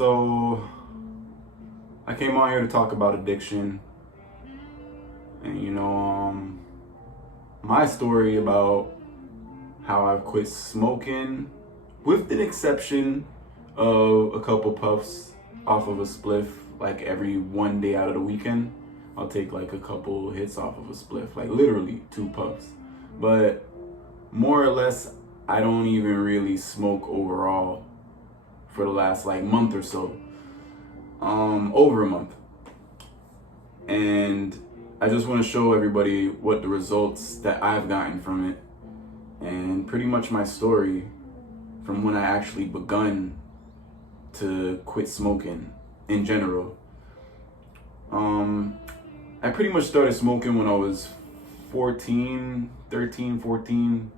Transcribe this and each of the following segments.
So I came on here to talk about addiction and my story about how I've quit smoking with the exception of a couple puffs off of a spliff, like every one day out of the weekend. I'll take like a couple hits off of a spliff, like literally 2 puffs. But more or less, I don't even really smoke overall for the last like month or so. Over a month. And I just want to show everybody what the results that I've gotten from it and pretty much my story from when I actually begun to quit smoking in general. I pretty much started smoking when I was 14, 13, 14.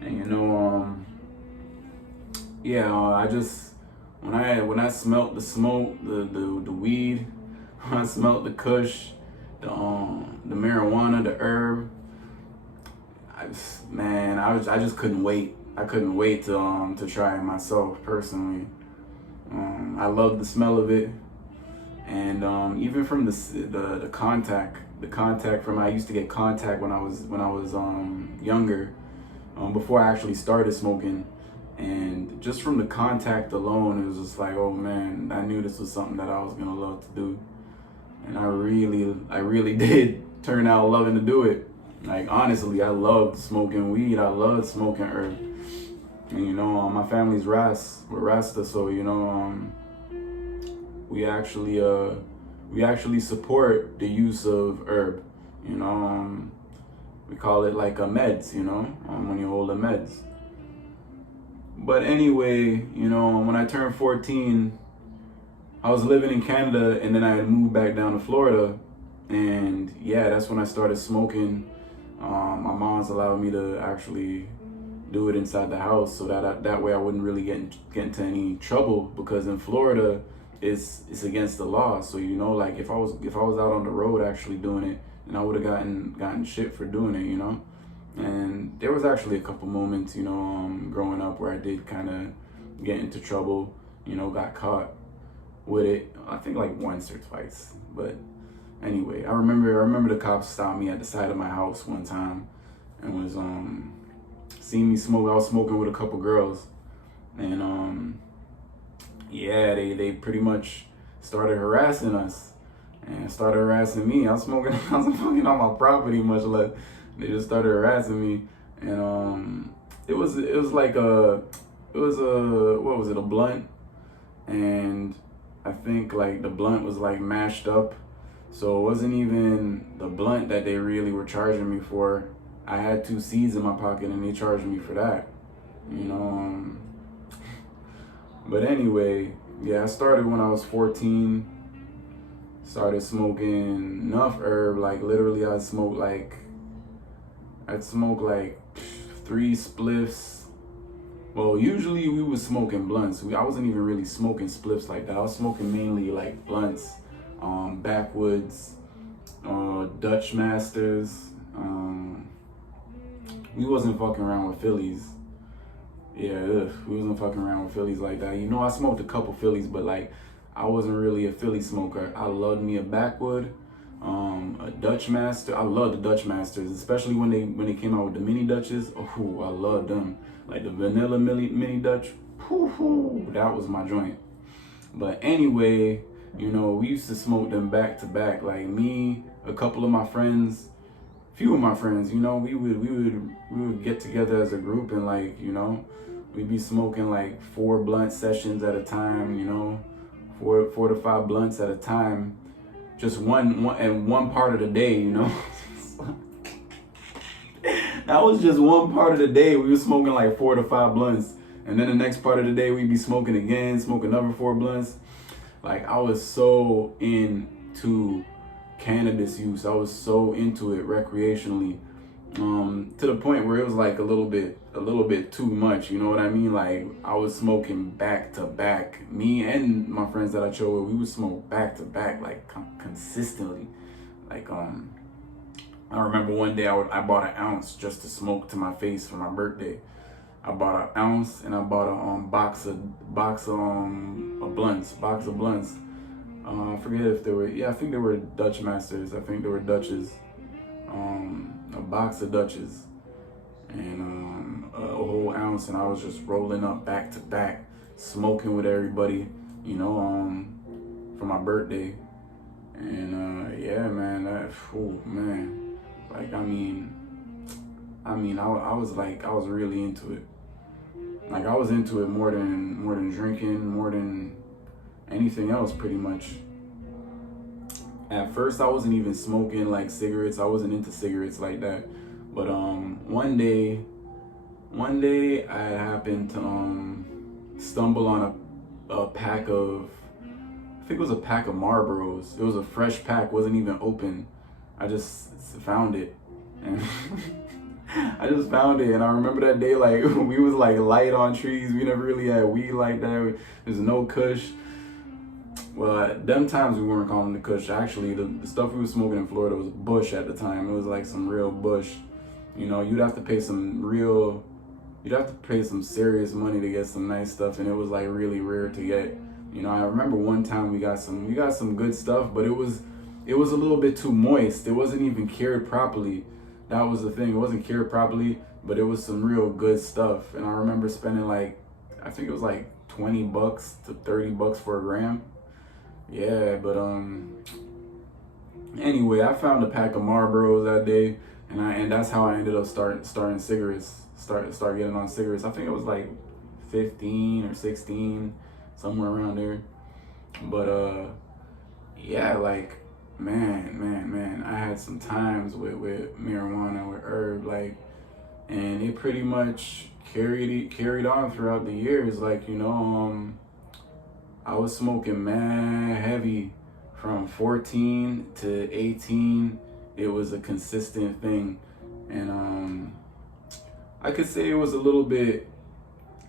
And I just when I smelt the smoke, the weed, when I smelt the kush, the marijuana, the herb, I just couldn't wait. I couldn't wait to try it myself personally. I love the smell of it, and even from the contact from I used to get contact when I was younger, before I actually started smoking, and just from the contact alone, it was just like, oh man, I knew this was something that I was gonna love to do, and I really did turn out loving to do it. Like honestly, I loved smoking weed. I loved smoking herb. And my family's we're Rasta, so we actually support the use of herb. We call it like a meds, when you hold the meds. But anyway, when I turned 14, I was living in Canada, and then I had moved back down to Florida, and yeah, that's when I started smoking. My mom's allowed me to actually do it inside the house, so that way I wouldn't really get into any trouble, because in Florida it's against the law. So like if I was out on the road actually doing it, then I would have gotten shit for doing it. And there was actually a couple moments growing up where I did kind of get into trouble, got caught with it. I think like once or twice. But anyway, I remember the cops stopped me at the side of my house one time and was seeing me smoke. I was smoking with a couple girls, and they pretty much started harassing us and started harassing me. I was smoking on my property, much less. They just started harassing me, and it was like a blunt, and I think like the blunt was like mashed up, so it wasn't even the blunt that they really were charging me for. I had 2 seeds in my pocket, and they charged me for that, But anyway, yeah, I started when I was 14. Started smoking enough herb, like literally I'd smoke like 3 spliffs. Well, usually we was smoking blunts. I wasn't even really smoking spliffs like that. I was smoking mainly like blunts, backwoods, Dutch Masters. We wasn't fucking around with Phillies. Yeah, we wasn't fucking around with Phillies like that. I smoked a couple Phillies, but like I wasn't really a Philly smoker. I loved me a backwood, a Dutch Master. I love the Dutch Masters, especially when they came out with the mini Dutches. Oh, I loved them. Like the vanilla mini Dutch. That was my joint. But anyway, we used to smoke them back to back. Like me, a couple of my friends, few of my friends, we would get together as a group, and like, we'd be smoking like 4 blunt sessions at a time, 4 to 5 blunts at a time, just one part of the day, That was just one part of the day. We were smoking like 4 to 5 blunts, and then the next part of the day we'd be smoking again, smoking another 4 blunts. Like I was so into cannabis use. I was so into it recreationally, to the point where it was like a little bit too much. You know what I mean? Like I was smoking back to back. Me and my friends that I chill with, we would smoke back to back, like consistently. Like I remember one day I bought an ounce just to smoke to my face for my birthday. I bought an ounce, and I bought a box of blunts. I forget if they were, yeah, I think they were Dutch Masters. I think they were Dutches. A box of Dutches, and a whole ounce, and I was just rolling up back to back, smoking with everybody, you know, for my birthday. And yeah, man, man, like I was like, I was really into it. Like I was into it more than drinking, more than anything else, pretty much. At first, I wasn't even smoking like cigarettes. I wasn't into cigarettes like that. But one day I happened to stumble on a pack of, I think it was a pack of Marlboros. It was a fresh pack, wasn't even open. I just found it, and I just found it. And I remember that day, like we was like light on trees. We never really had weed like that. There's no kush. Well, at them times we weren't calling it kush. Actually, the stuff we were smoking in Florida was bush at the time. It was like some real bush. You know, you'd have to pay some serious money to get some nice stuff, and it was like really rare to get. You know, I remember one time we got some good stuff, but it was a little bit too moist. It wasn't even cured properly. That was the thing. It wasn't cured properly, but it was some real good stuff. And I remember spending like, I think it was like $20 to $30 for a gram. Yeah, but anyway, I found a pack of Marlboros that day, and that's how I ended up starting cigarettes. Start getting on cigarettes. I think it was like 15 or 16, somewhere around there. But yeah, like man, I had some times with marijuana, with herb, like, and it pretty much carried on throughout the years. Like, you know, I was smoking mad heavy from 14 to 18. It was a consistent thing, and I could say it was a little bit.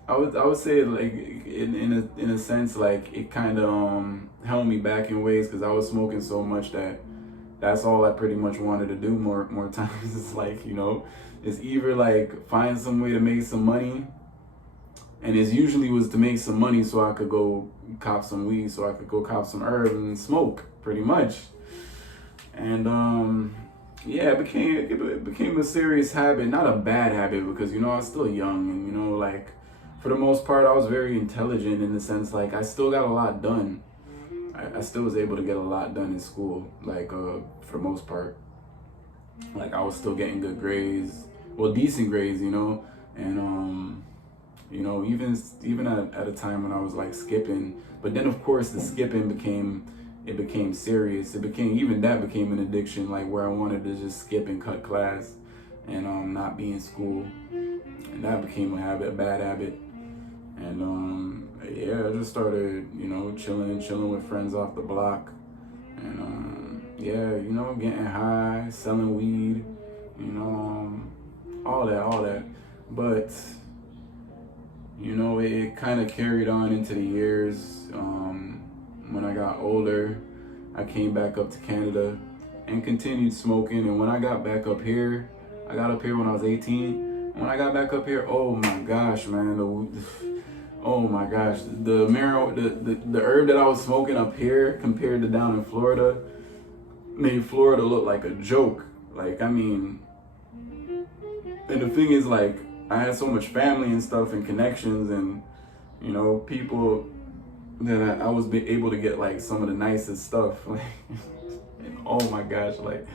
I would say, like, in a sense, like it kind of held me back in ways, because I was smoking so much that's all I pretty much wanted to do more times. It's like, you know, it's either like find some way to make some money, and it usually was to make some money so I could go cop some weed, so I could go cop some herb and smoke, pretty much. And yeah, it became a serious habit, not a bad habit, because, you know, I was still young, and, you know, like, for the most part, I was very intelligent, in the sense, like, I still got a lot done. I still was able to get a lot done in school, like, for the most part. Like, I was still getting good grades, well, decent grades, you know, and you know, even at a time when I was like skipping. But then, of course, the skipping became serious. Even that became an addiction, like, where I wanted to just skip and cut class and not be in school, and that became a bad habit. And yeah, I just started, you know, chilling with friends off the block, and yeah, you know, getting high, selling weed, you know, all that. But, you know, it kind of carried on into the years. When I got older, I came back up to Canada and continued smoking. And when I got back up here, I got up here when I was 18. When I got back up here, oh my gosh, man, oh my gosh, the herb that I was smoking up here compared to down in Florida made Florida look like a joke. Like, I mean, and the thing is, like, I had so much family and stuff and connections, and, you know, people that I was able to get like some of the nicest stuff. Like, oh my gosh, like,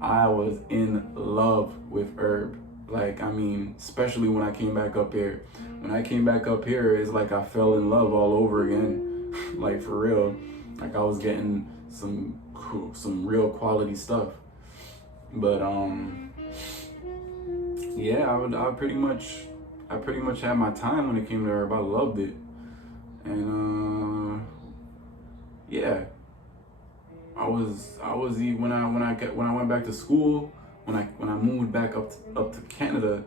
I was in love with herb. Like, I mean, especially when I came back up here. When I came back up here, it's like I fell in love all over again. Like, for real. Like, I was getting some real quality stuff. But yeah, I pretty much had my time when it came to herb. I loved it. And yeah, I was when I went back to school, when I moved back up to Canada,